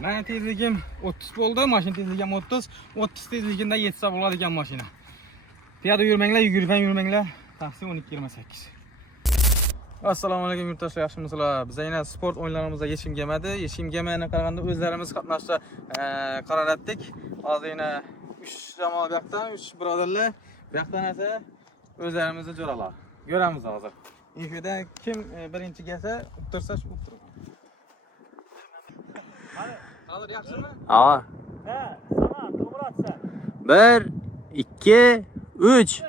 Meni tezligim 30 bo'ldi, mashina tezligim 30. 30 tezligimda yetsa bo'ladigan mashina. Piyoda yurmanglar, yurmanglar. Taksi 12:28. Assalomu alaykum yurtdoshlar, yaxshimisizlar? Biz yana sport o'yinlarimizda yechim kelmadi. Yechim kelmayana qaraganda o'zlarimiz qatnashda qaror etdik. Hozir yana 3 jamoa bu yoqdan, 3 birodarlar. Bu yoqdan esa o'zlarimizga jo'ralar. Ko'ramiz hozir. Infoda kim birinchi kelsa, o'tirsa shu o'tiradi. Hozir yaxshimi? Ha. Ha, sana to'g'ri aytsan. 1 2 3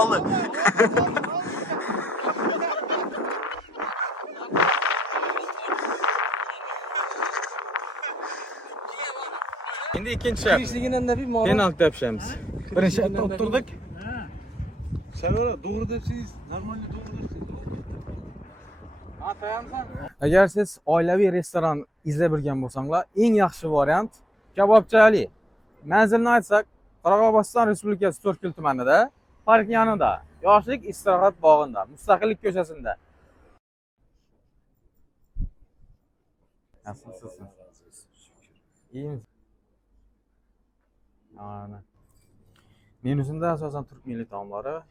Oldu. Endi ikkinchi shart. Penalti yapışamiz. Birinchi shartda o'tirdik. Sen öyle doğru depsiz, normalde doğru depsiz. Agar siz oilaviy restoran izlab yurgan bo'lsanglar, eng yaxshi variant kabobchalik. Manzilni aytsak, Qoraqalpog'iston Respublikasi To'rtko'l tumanida, park yonida, Yoshlik istirohat bog'ida, Mustaqillik ko'chasida. Nasılsınız? İyi misin? Aynen. Menüsünde asosan Türk milliy taomlari,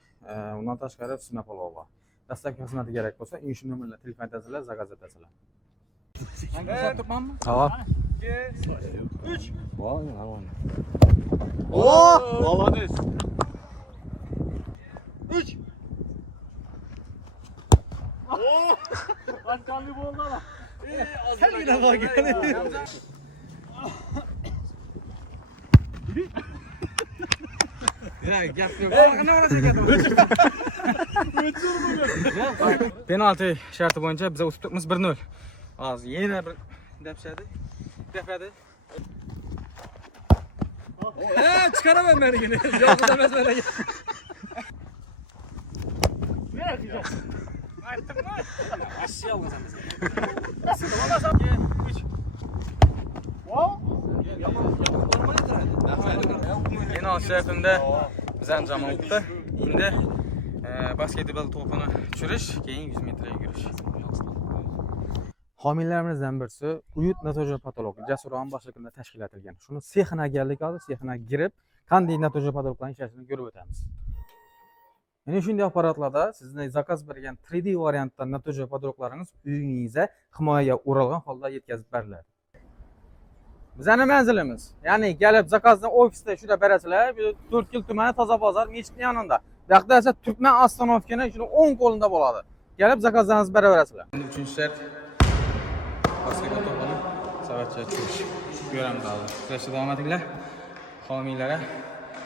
undan tashqari pishma palov bor. Dastlabki xizmati kerak bo'lsa, shu nomerga telefon etasizlar, zakaz etasizlar. Tamam. 3. Vay aman. Молодец. 3. Başkanlı bu oldu ama. Sen yine bak. Penalti sharti bo'yicha biz o'tib turibmiz 1-0. Hozir yana bir depshadi. Çıkaramam beni yine. Yok demez bana. Ne yapacağız? Artık mı? Aşağı olmasam mesela. 3. Penalti shartida bizdan jamoa o'tdi. Endi basketbol to'pini tushirish, keyin 100 metrga yugurish. Homiylarimizdan birisi Uyut natujopatologi Jasurxon boshlig'ida tashkil etilgan. Shuni sexina keldik, hozir sexina girib, qanday natujopatologlarning ishlashini ko'rib o'tamiz. Mana shunday apparatlarda sizni zakaz bergan 3D variantda natujopatologlaringiz uyingizga himoyaga o'ralgan holda yetkazib beriladi. Bizning manzilimiz, ya'ni kelib zakazdan ofisda shunda berasizlar, To'rtko'l tumani Toza bozor mechitning yonida. Bu yoqda esa Turkman ostonovkani shuni 10 qo'linda bo'ladi. Kelib zakazlaringizni beraverasizlar. Endi 3-shart basketbol to'pini savatcha tushirish. Ko'ramiz hozir. Kurashda davom etinglar. Homiylari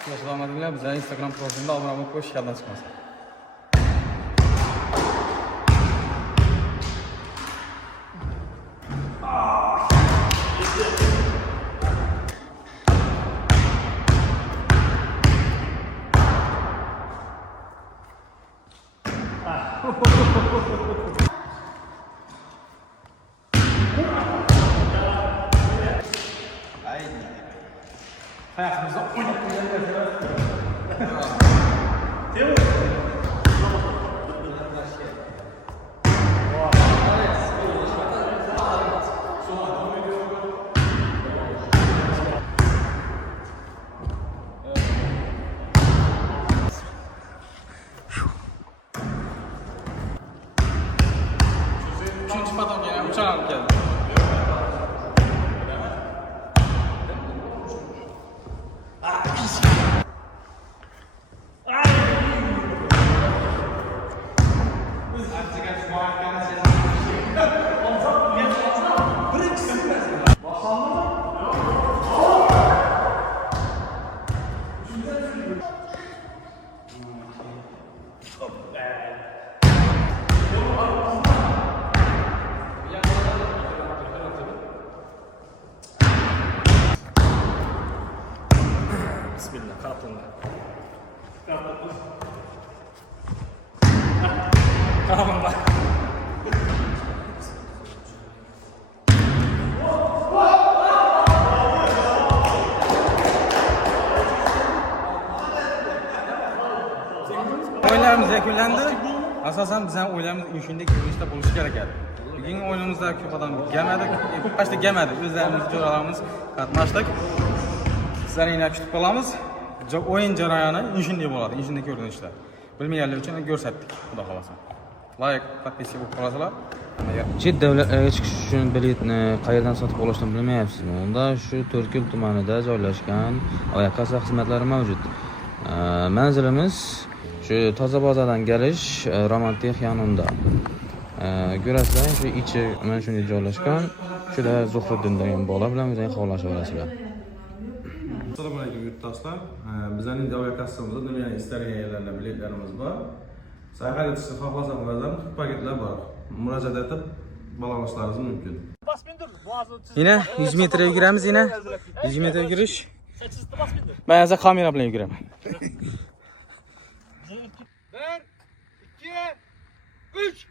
kurashda davom etinglar. Bizning Instagram profilimda obuna bo'lib qo'yish yoddan chiqmasin. Hayatımızda üçüncü patok yine uçarak geldi. asosan bizning o'ylaymiz shunday ko'rinishda bo'lishi kerak edi. Bugungi o'yinimizda ko'p odam kelmadi, boshqa kelmadi. O'zlarimiz jo'ralarimiz qatnashdik. Sizlarni kutib qolamiz. O'yin jarayoni shunday bo'ladi, shunday ko'rinishda. Bilmaganlar uchun ko'rsatdik, xudo xolasa. Like, podpiska bo'lib qolasizlar. Chet davlatlarga chiqish uchun biletni qayerdan sotib olishni bilmayapsizmi? Unda shu To'rtko'l tumanida joylashgan aviakassa xizmatlari mavjud. Manzilimiz shu Toza bozordan kelish Romantik yonida. Ko'rasizlar, shu ichi mana shunday joylashgan. Shunda Zuhriddin degan bola bilan o'zing xavlashaverasizlar. Assalomu alaykum yurtdoshlar. Bizning aviakassamizda dunyoning istalgan yerlarida biletlarimiz bor. Sayohat etishni xohlasangiz tub paketlar bor. Murojaat etib bolalashlaringiz mumkin. Yine 100 metre yuguramiz yine. 100 metre yugurish. Ben hozir kamera bilan yuguraman. 1, 2, 3.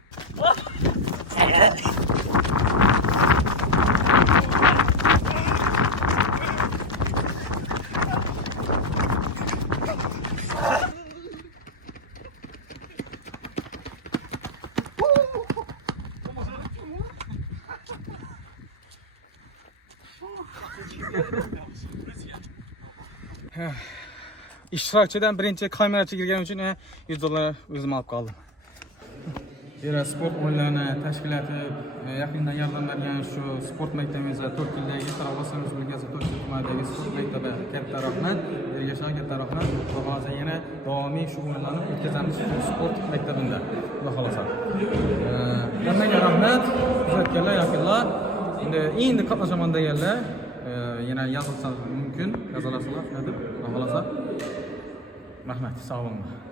İştirakçıdan birinci kamera çekilgani uchun $100 o'zim olib qoldim. Yine sport o'yinlarini tashkil etib, yaqindan yordam bergan shu sport maktabimizga 4 yildagi Qoraqalpog'iston Respublikasi To'rtko'l tumanidagi sport maktabi katta rahmat, Ergashoq katta rahmat. Hozir yana davomiy shu o'yinlarni o'tkazamiz sport maktabida. Xudo xolasa. Hammaga rahmat, kuzatganlar, yaqinlar. Endi qatnashaman deganlar yana yozilsa mumkin, yozalasizlar, xudo xolasa. Rahmat, sog' bo'linglar.